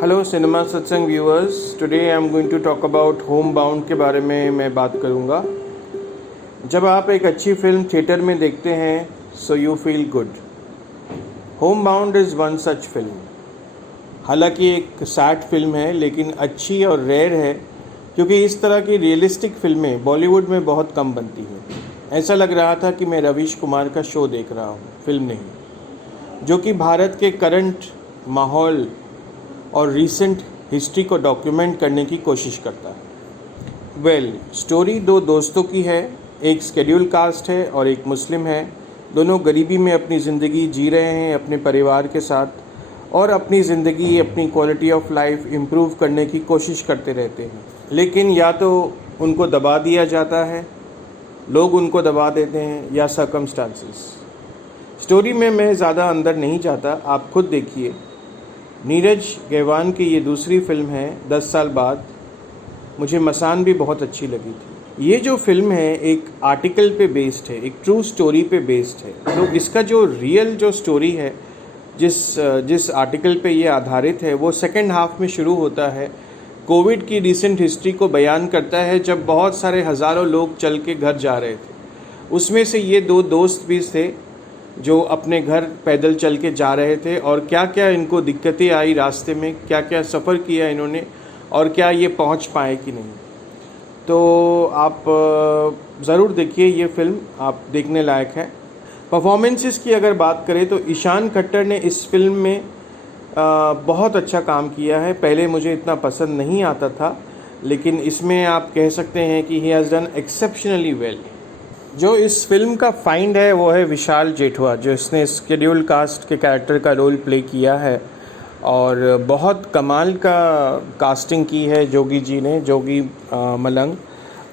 Hello cinema Satsang viewers, today I am going to talk about Homebound के बारे में मैं बात करूंगा। जब आप एक अच्छी फिल्म थिएटर में देखते हैं so you feel good. Home bound is one such film. हालांकि एक सैड फिल्म है लेकिन अच्छी और रेयर है, क्योंकि इस तरह की रियलिस्टिक फिल्में बॉलीवुड में बहुत कम बनती हैं। ऐसा लग रहा था कि मैं रवीश कुमार का शो देख रहा हूँ, फिल्म नहीं, जो कि भारत के करंट माहौल और रीसेंट हिस्ट्री को डॉक्यूमेंट करने की कोशिश करता है। स्टोरी दो दोस्तों की है, एक शेड्यूल कास्ट है और एक मुस्लिम है। दोनों गरीबी में अपनी ज़िंदगी जी रहे हैं अपने परिवार के साथ, और अपनी ज़िंदगी, अपनी क्वालिटी ऑफ लाइफ इम्प्रूव करने की कोशिश करते रहते हैं। लेकिन या तो उनको दबा दिया जाता है, लोग उनको दबा देते हैं, या सर्कमस्टांसेस। स्टोरी में मैं ज़्यादा अंदर नहीं जाता, आप खुद देखिए। नीरज गैवान की ये दूसरी फिल्म है 10 साल बाद। मुझे मसान भी बहुत अच्छी लगी थी। ये जो फिल्म है एक आर्टिकल पे बेस्ड है, एक ट्रू स्टोरी पे बेस्ड है। तो इसका जो रियल जो स्टोरी है, जिस आर्टिकल पे ये आधारित है, वो सेकंड हाफ में शुरू होता है। कोविड की रिसेंट हिस्ट्री को बयान करता है, जब बहुत सारे हज़ारों लोग चल के घर जा रहे थे। उसमें से ये दो दोस्त भी थे जो अपने घर पैदल चल के जा रहे थे, और क्या क्या इनको दिक्कतें आई रास्ते में, क्या क्या सफ़र किया इन्होंने, और क्या ये पहुंच पाए कि नहीं। तो आप ज़रूर देखिए, ये फिल्म आप देखने लायक है। परफॉर्मेंसेस की अगर बात करें तो ईशान खट्टर ने इस फिल्म में बहुत अच्छा काम किया है। पहले मुझे इतना पसंद नहीं आता था, लेकिन इसमें आप कह सकते हैं कि he has done exceptionally well. जो इस फिल्म का फाइंड है वो है विशाल जेठवा, जो इसने शेड्यूल कास्ट के कैरेक्टर का रोल प्ले किया है, और बहुत कमाल का कास्टिंग की है जोगी जी ने, जोगी मलंग,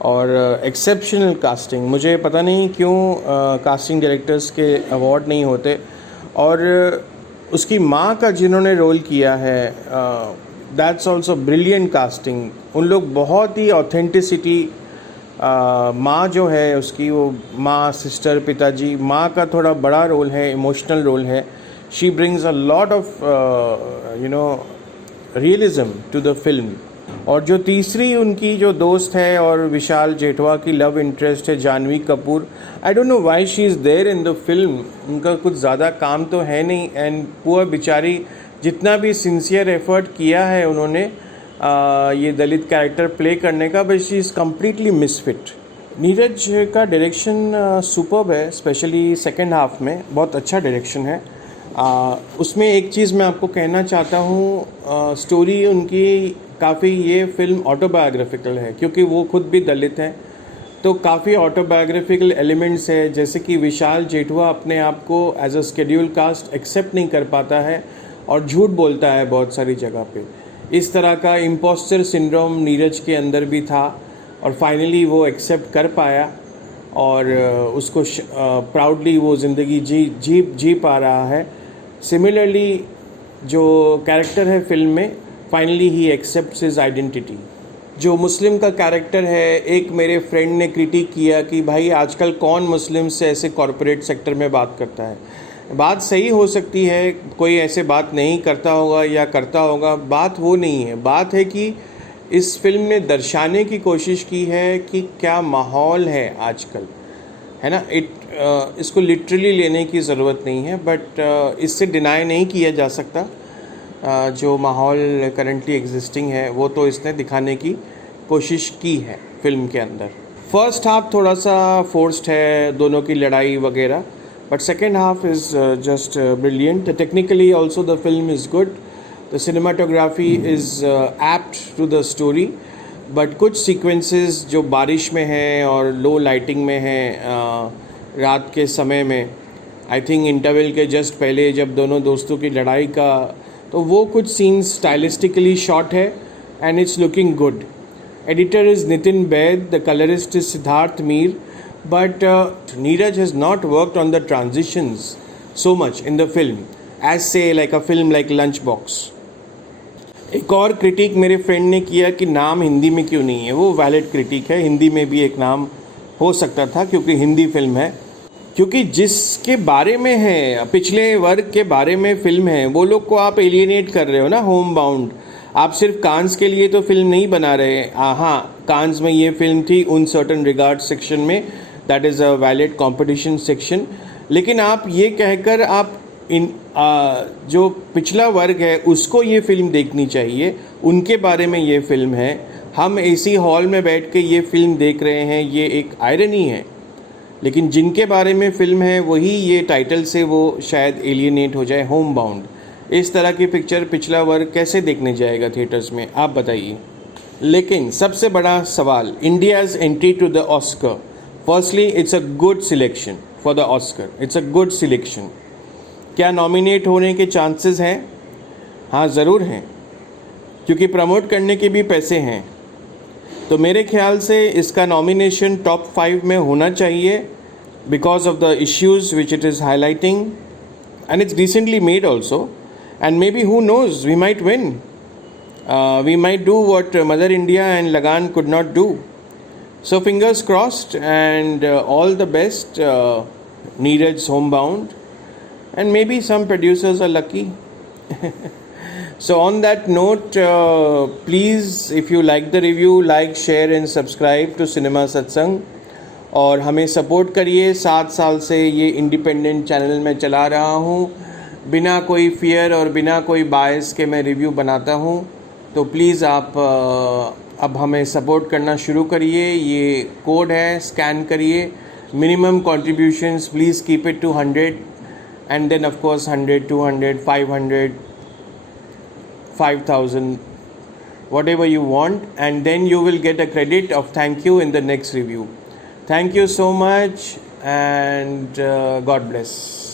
और एक्सेप्शनल कास्टिंग। मुझे पता नहीं क्यों कास्टिंग डायरेक्टर्स के अवार्ड नहीं होते। और उसकी माँ का जिन्होंने रोल किया है, दैट्स ऑल्सो ब्रिलियंट कास्टिंग। उन लोग बहुत ही ऑथेंटिसिटी, माँ जो है उसकी, वो माँ, सिस्टर, पिताजी, माँ का थोड़ा बड़ा रोल है, इमोशनल रोल है। She brings a lot of realism to the film. और जो तीसरी उनकी जो दोस्त है और विशाल जेठवा की लव इंटरेस्ट है, Janhvi Kapoor. I don't know why she is there in the film. उनका कुछ ज़्यादा काम तो है नहीं, एंड पुअर बेचारी, जितना भी सिंसियर एफर्ट किया है उन्होंने ये दलित कैरेक्टर प्ले करने का, but she is completely misfit. Neeraj का डायरेक्शन सुपर्ब है, स्पेशली सेकेंड हाफ में बहुत अच्छा डायरेक्शन है। उसमें एक चीज़ मैं आपको कहना चाहता हूँ, स्टोरी उनकी काफ़ी, ये फिल्म ऑटोबायोग्राफिकल है, क्योंकि वो खुद भी दलित हैं, तो काफ़ी ऑटोबायोग्राफिकल एलिमेंट्स है। जैसे कि विशाल जेठवा अपने आप को as a schedule caste accept नहीं कर पाता है और झूठ बोलता है बहुत सारी जगह पे। इस तरह का इम्पोस्टर सिंड्रोम नीरज के अंदर भी था, और फाइनली वो एक्सेप्ट कर पाया, और उसको प्राउडली वो ज़िंदगी जी पा रहा है। सिमिलरली जो कैरेक्टर है फिल्म में, finally he accepts his identity. जो मुस्लिम का कैरेक्टर है, एक मेरे फ्रेंड ने क्रिटिक किया कि भाई आजकल कौन मुस्लिम से ऐसे कॉरपोरेट सेक्टर में बात करता है। बात सही हो सकती है, कोई ऐसे बात नहीं करता होगा या करता होगा, बात वो नहीं है। बात है कि इस फिल्म ने दर्शाने की कोशिश की है कि क्या माहौल है आजकल, है ना। इसको लिटरली लेने की ज़रूरत नहीं है, बट इससे डिनाई नहीं किया जा सकता। जो माहौल करंटली एग्जिस्टिंग है वो तो इसने दिखाने की कोशिश की है फिल्म के अंदर। फर्स्ट हाफ थोड़ा सा फोर्स्ड है, दोनों की लड़ाई वगैरह, but second half is just brilliant. Technically also the film is good. The cinematography is apt to the story, but कुछ sequences जो बारिश में हैं और लो लाइटिंग में हैं रात के समय में, आई थिंक इंटरवल के जस्ट पहले जब दोनों दोस्तों की लड़ाई का, तो वो कुछ सीन्स स्टाइलिस्टिकली शॉट है, and it's looking good. Editor is Nitin Baid, the colourist is Siddharth Mir. But Neeraj has not worked on the transitions so much in the film as say like a film like Lunchbox. एक और critic मेरे friend ने किया कि नाम हिंदी में क्यों नहीं है। वो वैलिड क्रिटिक है, हिंदी में भी एक नाम हो सकता था क्योंकि हिंदी फिल्म है। क्योंकि जिसके बारे में है, पिछले वर्ग के बारे में फिल्म है, वो लोग को आप एलियनेट कर रहे हो ना। होम बाउंड, आप सिर्फ कांस के लिए तो फिल्म नहीं बना रहे। हाँ, कांस में ये फिल्म थी उन सर्टन रिगार्ड सेक्शन में, that is a valid competition section. लेकिन आप ये कहकर आप जो पिछला वर्ग है उसको ये फिल्म देखनी चाहिए, उनके बारे में ये फिल्म है। हम एसी हॉल में बैठ के ये फिल्म देख रहे हैं, ये एक आयरनी है। लेकिन जिनके बारे में फ़िल्म है वही ये टाइटल से वो शायद एलियनेट हो जाए, होम बाउंड। इस तरह की पिक्चर पिछला वर्ग कैसे देखने जाएगा थिएटर्स में, आप बताइए। लेकिन सबसे बड़ा सवाल, India's entry to the Oscar. Firstly it's a good selection for the Oscar, it's a good selection. क्या नॉमिनेट होने के चांसेस हैं? हाँ, ज़रूर हैं, क्योंकि प्रमोट करने के भी पैसे हैं। तो मेरे ख्याल से इसका नॉमिनेशन टॉप 5 में होना चाहिए, because of the issues which it is highlighting, and it's decently made also, and maybe who knows, we might win, we might do what Mother India and Lagaan could not do. So fingers crossed and all the best Neeraj Homebound, and maybe some producers are lucky. So on that note, please, if you like the review, like, share and subscribe to Cinema Satsang, और हमें support करिए। 7 साल से ये independent channel में चला रहा हूँ, बिना कोई फियर और बिना कोई बायस के मैं रिव्यू बनाता हूँ। तो प्लीज़ आप अब हमें सपोर्ट करना शुरू करिए। ये कोड है, स्कैन करिए। Minimum contributions please keep it to 100, and then of course 100, 200, 500, 5000, whatever you want, and then you will get a credit of thank you in the next review. Thank you so much, and God bless.